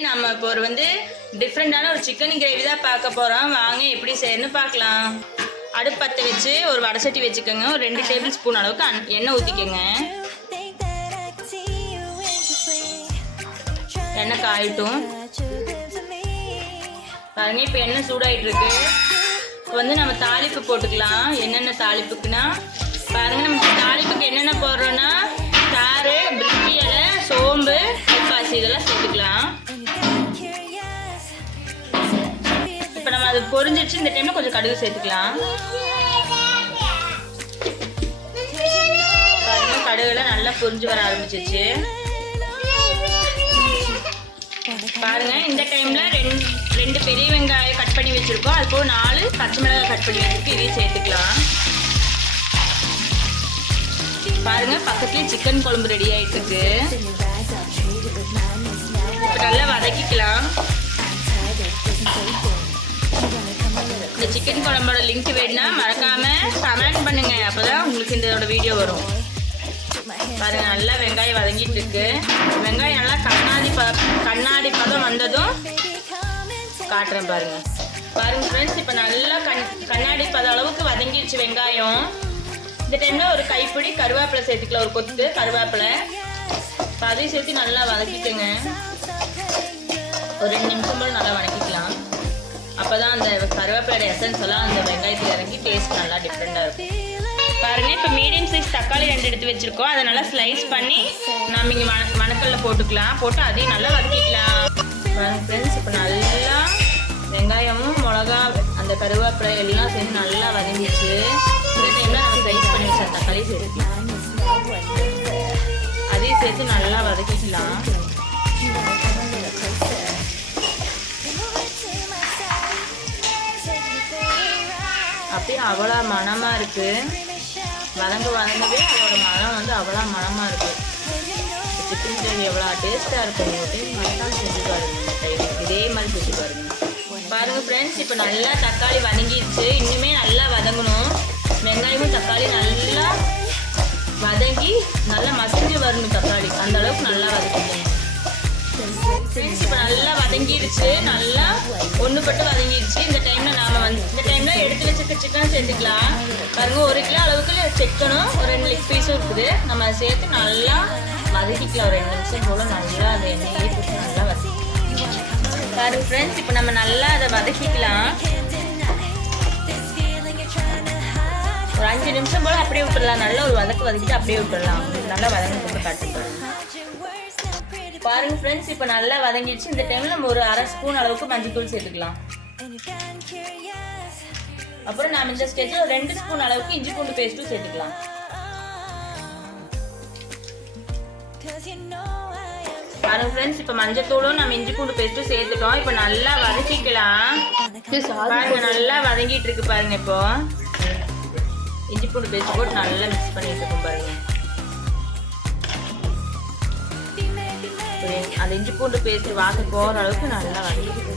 நம்ம இப்போ வந்து டிஃப்ரெண்டான ஒரு சிக்கன் கிரேவி தான் பார்க்க போகிறோம். வாங்க எப்படி செய்யணும்னு பார்க்கலாம். அடுப்பு பற்ற வச்சு ஒரு வடை சட்டி வச்சுக்கோங்க. ஒரு 2 டேபிள் ஸ்பூன் அளவுக்கு எண்ணெய் ஊற்றிக்கோங்க. எண்ணெய் காயட்டும் பாருங்க. இப்போ எண்ணெய் சூடாயிட்டு இருக்கு. இப்போ வந்து நம்ம தாளிப்பு போட்டுக்கலாம். என்னென்ன தாளிப்புக்குன்னா பாருங்க, நம்ம தாளிப்புக்கு என்னென்ன போடுறோன்னா தாறு, பிரிஞ்சி இலை, சோம்பு, கல்பாசி இதெல்லாம் சேர்த்துக்கலாம். இப்போ நம்ம அது பொரிஞ்சிச்சு. இந்த டைம்ல கொஞ்சம் கடுகு சேர்த்துக்கலாம். பாருங்க, கடுகுலாம் நல்லா பொரிஞ்சு வர ஆரம்பிச்சிச்சு. பாருங்க, இந்த டைம்ல ரெண்டு பெரிய வெங்காயம் கட் பண்ணி வச்சிருக்கோம். அது போக 4 பச்சை மிளகாய் கட் பண்ணி வச்சிருக்கு. இதையும் சேர்த்துக்கலாம். பாருங்க, பக்கத்துலயே சிக்கன் குழம்பு ரெடி ஆயிட்டு இருக்கு. நல்லா வதக்கிக்கலாம். இந்த சிக்கன் குழம்போட லிங்க் வேணும்னா மறக்காம கமெண்ட் பண்ணுங்க. அப்பதான் உங்களுக்கு இந்த வீடியோ வரும். பாருங்க, நல்லா வெங்காயம் வதங்கிட்டு இருக்கு. வெங்காயம் நல்லா கண்ணாடி பதம் வந்ததும் காட்டுறேன் பாருங்க. பாருங்க ஃப்ரெண்ட்ஸ், இப்போ நல்லா கண்ணாடி பதம் அளவுக்கு வதங்கிடுச்சு வெங்காயம். இந்த டைம்ல ஒரு கைப்பிடி கருவேப்பிலை சேர்த்துக்கலாம். ஒரு கொத்து கருவேப்பிலை அதையும் சேர்த்து நல்லா வதக்கிக்கோங்க. ஒரு 2 நிமிஷம் போல நல்லா வதக்கிக்கலாம். அப்பதான் அந்த கருவேப்பிலோட எசன்ஸ் எல்லாம் அந்த வெங்காயத்தில் இறங்கி டேஸ்ட் நல்லா டிஃப்ரெண்டா இருக்கும். பாருங்க, இப்போ மீடியம் சைஸ் தக்காளி 2 எடுத்து வச்சிருக்கோம். அதை நல்லா ஸ்லைஸ் பண்ணி நம்ம இங்கே மணக்கல்ல போட்டுக்கலாம். போட்டு அதையும் நல்லா வதக்கிக்கலாம். பாருங்க ஃப்ரெண்ட்ஸ், இப்போ நல்லா வெங்காயமும் மிளகா அந்த கருவேப்பிலை எல்லாம் சேர்ந்து நல்லா வதங்கிச்சு. இந்த டைம்ல நம்ம ஸ்லைஸ் பண்ணி வச்ச தக்காளி சேர்த்துக்கலாம். அதையும் சேர்த்து நல்லா வதக்கிக்கலாம். அப்படியே அவ்வளோ மணமா இருக்கு. வதங்கவே அதோட மனம் வந்து அவ்வளோ மனமாக இருக்குது. சிக்கன் கிரேவி எவ்வளோ டேஸ்ட்டாக இருக்கும். மட்டன் செஞ்சு பாருங்க. இதே மாதிரி செஞ்சு பாருங்க. பாருங்க ஃப்ரெண்ட்ஸ், இப்போ நல்லா தக்காளி வதங்கிடுச்சு. இன்னுமே நல்லா வதங்கணும். வெங்காயமும் தக்காளி நல்லா வதங்கி நல்லா மசிஞ்சு வரணும். தக்காளி அந்த அளவுக்கு நல்லா வதக்கிக்கணும். இப்போ நல்லா வதங்கிடுச்சு. நல்லா ஒன்றுபட்டு வதங்கிடுச்சு. இந்த டைம்ல எடுத்து வச்சிருக்க சிக்கன் சேர்த்துக்கலாம். பாருங்க, 1 கிலோ அளவுக்கு சிக்கனும் ஒரு 2 லெக் பீஸும் இருக்குது. நம்ம அதை சேர்த்து நல்லா வதக்கிக்கலாம். ஒரு 2 நிமிஷம் போல நல்லா அதை எண்ணெயிலே போட்டு நல்லா வதக்கிக்கலாம். பாருங்க ஃப்ரெண்ட்ஸ், இப்போ நம்ம நல்லா அதை வதக்கிக்கலாம். ஒரு 5 நிமிஷம் போல அப்படியே விட்டுடலாம். நல்லா ஒரு வதக்கிட்டு அப்படியே விட்டுடலாம். நல்லா வதங்கி போட்டு காட்டுக்கலாம். பாருங்க ஃப்ரெண்ட்ஸ், இப்போ நல்லா வதங்கிடுச்சு. இந்த டைம்ல நம்ம ஒரு 1/2 ஸ்பூன் அளவுக்கு மஞ்சள்தூள் சேர்த்துக்கலாம். அப்புறம் நாம இந்த ஸ்டேஜ்ல 2 ஸ்பூன் அளவுக்கு இஞ்சி பூண்டு பேஸ்ட்டும் சேர்த்துக்கலாம். பாருங்க ஃப்ரெண்ட்ஸ், இப்போ மஞ்சள்தூளும் நம்ம இஞ்சி பூண்டு பேஸ்ட்டும் சேர்த்துட்டோம். இப்போ நல்லா வதக்கிக்கலாம். பாருங்க, நல்லா வதங்கிட்டு இருக்கு. பாருங்க, இப்போ இஞ்சி பூண்டு பேஸ்ட் போட்டு நல்லா மிக்ஸ் பண்ணிட்டு இருக்கோம். பாருங்க, அந்த இஞ்சி பூண்டு பேஸ்ட் வாசம் போகிற அளவுக்கு நல்லா வதக்கிட்டு.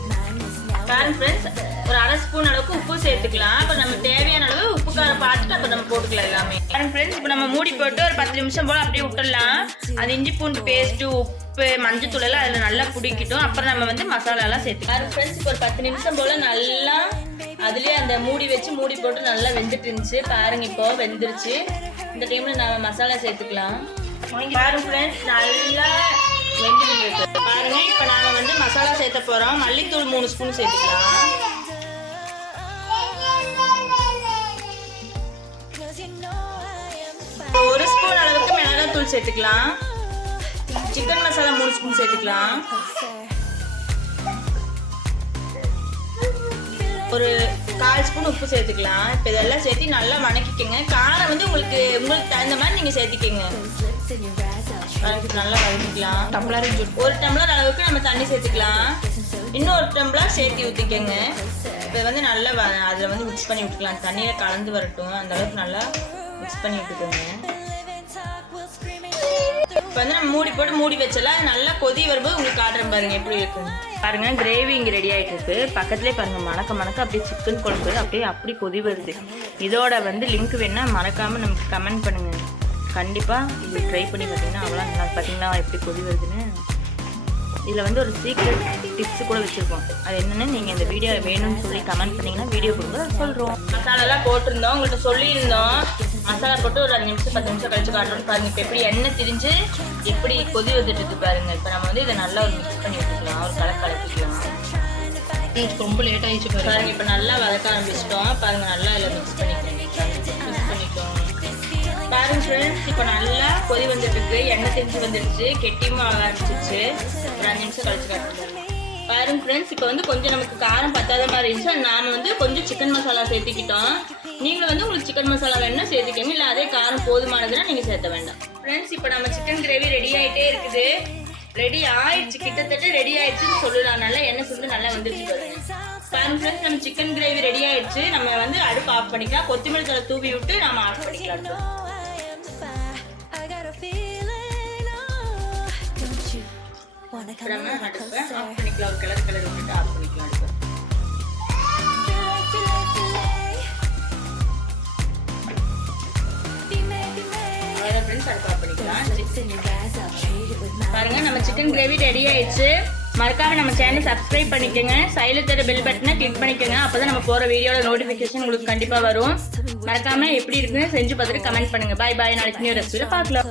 பாருங்க ஃப்ரெண்ட்ஸ், ஒரு 1/2 ஸ்பூன் அளவுக்கு உப்பு சேர்த்துக்கலாம். அப்போ நம்ம தேவையான அளவு உப்பு காரம் பார்த்துட்டு அப்போ நம்ம போட்டுக்கலாம் எல்லாமே. பாருங்க ஃப்ரெண்ட்ஸ், இப்போ நம்ம மூடி போட்டு ஒரு 10 நிமிஷம் போல் அப்படியே விட்டுடலாம். அந்த இஞ்சி பூண்டு பேஸ்ட்டு, உப்பு, மஞ்சத்தூள் எல்லாம் அதில் நல்லா பிடிக்கட்டும். அப்புறம் நம்ம வந்து மசாலாலாம் சேர்த்துக்கலாம். பாருங்க ஃப்ரெண்ட்ஸ், இப்போ ஒரு 10 நிமிஷம் போல் நல்லா அதுலேயே அந்த மூடி வச்சு மூடி போட்டு நல்லா வெந்துட்டு இருந்துச்சு. பாருங்க, இப்போ வெந்துருச்சு. இந்த டைமில் நம்ம மசாலா சேர்த்துக்கலாம். பாருங்க ஃப்ரெண்ட்ஸ், நல்லா வெந்துருக்கு. பாருங்க, இப்போ நாம வந்து மசாலா சேர்த்த போறோம். மல்லித்தூள் 3 ஸ்பூன் சேர்த்துக்கலாம். ஒரு ஸ்பூன் அளவுக்கு மிளகாய் தூள் சேர்த்துக்கலாம். சிக்கன் மசாலா 3 ஸ்பூன் சேர்த்துக்கலாம். ஒரு 1/4 ஸ்பூன் உப்பு சேர்த்துக்கலாம். இப்போ இதெல்லாம் சேர்த்து நல்லா வதக்கிக்கங்க. காரம் வந்து உங்களுக்கு தகுந்த மாதிரி நீங்க சேர்த்துக்கங்க. நல்லா வதக்கிக்கலாம். ஒரு டம்ளர் அளவுக்கு நம்ம தண்ணி சேர்த்துக்கலாம். இன்னொரு டம்ளர் சேர்த்து ஊற்றிக்கங்க. இப்போ வந்து நல்லா அதில் வந்து மிக்ஸ் பண்ணி விட்டுக்கலாம். தண்ணியில் கலந்து வரட்டும். அந்த அளவுக்கு நல்லா மிக்ஸ் பண்ணி விட்டுக்கோங்க. இப்போ வந்து நம்ம மூடி போட்டு மூடி வச்சலாம். நல்லா கொதி வரும்போது உங்களுக்கு காட்டுறேன் பாருங்க எப்படி இருக்கும். பாருங்க, கிரேவி இங்கே ரெடி ஆகிட்டு இருக்கு. பக்கத்துலேயே பாருங்க, மணக்க அப்படியே சிக்கன் குழம்பு அப்படி கொதி வருது. இதோட வந்து லிங்க் வேணா மறக்காம நமக்கு கமெண்ட் பண்ணுங்க. கண்டிப்பாக இது ட்ரை பண்ணி பார்த்தீங்கன்னா அவ்வளோ நல்லா. பார்த்தீங்களா எப்படி கொதி வருதுன்னு. இதில் வந்து ஒரு சீக்ரெட் டிப்ஸ் கூட வச்சுருக்கோம். அது என்னென்னு நீங்கள் இந்த வீடியோ வேணும்னு சொல்லி கமெண்ட் பண்ணிங்கன்னா வீடியோ கொடுங்க சொல்கிறோம். மசாலாலாம் போட்டிருந்தோம், உங்கள்கிட்ட சொல்லியிருந்தோம். மசாலா போட்டு ஒரு 5 நிமிஷம் 10 நிமிஷம் கழிச்சு காட்டுறோம் பாருங்கள். இப்போ எப்படி எண்ணெய் திரிஞ்சு எப்படி கொதி வந்துட்டு இருக்கு பாருங்கள். இப்போ நம்ம வந்து இதை நல்லா ஒரு மிக்ஸ் பண்ணி வச்சுக்கலாம், ஒரு கலக்கிக்கலாம். ரொம்ப லேட் ஆகிடுச்சு பாருங்கள். இப்போ நல்லா வதக்க ஆரம்பிச்சிட்டோம் பாருங்கள். நல்லா இதில் மிக்ஸ் பண்ணிட்டோம் பாருங்க ஃப்ரெண்ட்ஸ். இப்போ நல்லா கொதி வந்துட்டு இருக்கு, எண்ணெய் திரிஞ்சு வந்துடுச்சு, கெட்டியும் ஆக ஆரம்பிச்சிச்சு. ஒரு 5 நிமிஷம் கழிச்சு காட்டுறோம் பாருங்க ஃப்ரெண்ட்ஸ். இப்போ வந்து கொஞ்சம் நமக்கு காரம் பத்தாத மாதிரி இருந்துச்சு. நாம வந்து கொஞ்சம் சிக்கன் மசாலா சேர்த்துக்கிட்டோம். நீங்களும் வந்து உங்களுக்கு சிக்கன் மசாலா வேணும்னா சேர்த்துக்கோங்க, இல்லை அதே காரம் போதுமானதுன்னா நீங்கள் சேர்த்த வேண்டாம். ஃப்ரெண்ட்ஸ் இப்போ நம்ம சிக்கன் கிரேவி ரெடி ஆகிட்டே இருக்குது. ரெடி ஆயிடுச்சு, கிட்டத்தட்ட ரெடி ஆயிடுச்சுன்னு சொல்லலாம். நல்லா எண்ணெய் சுண்டு நல்லா வந்துருச்சு பாருங்க. பாருங்க ஃப்ரெண்ட்ஸ், நம்ம சிக்கன் கிரேவி ரெடி ஆயிடுச்சு. நம்ம வந்து அடுப்பு ஆஃப் பண்ணிக்கலாம். கொத்தமல்லி தழை தூவி விட்டு நம்ம ஆஃப் பண்ணிக்கலாம். அடுப்பை ஆஃப் பண்ணிக்கலாம். ஒரு கலர் விட்டுட்டு ஆஃப் பண்ணிக்கலாம் அடுப்பை. பாருங்க நம்ம சிக்கன் கிரேவி ரெடி ஆயிடுச்சு. மறக்காம நம்ம சேனல் சப்ஸ்கிரைப் பண்ணிக்கோங்க, சைடில் தர பெல் பட்டனை கிளிக் பண்ணிக்கோங்க. அப்பதான் நம்ம போற வீடியோட நோட்டிபிகேஷன் உங்களுக்கு கண்டிப்பா வரும். மறக்காம எப்படி இருக்குன்னு செஞ்சு பார்த்துட்டு கமெண்ட் பண்ணுங்க. பாய் பாய். நாளைக்கு நியூ ரெசிபியில பார்க்கலாம்.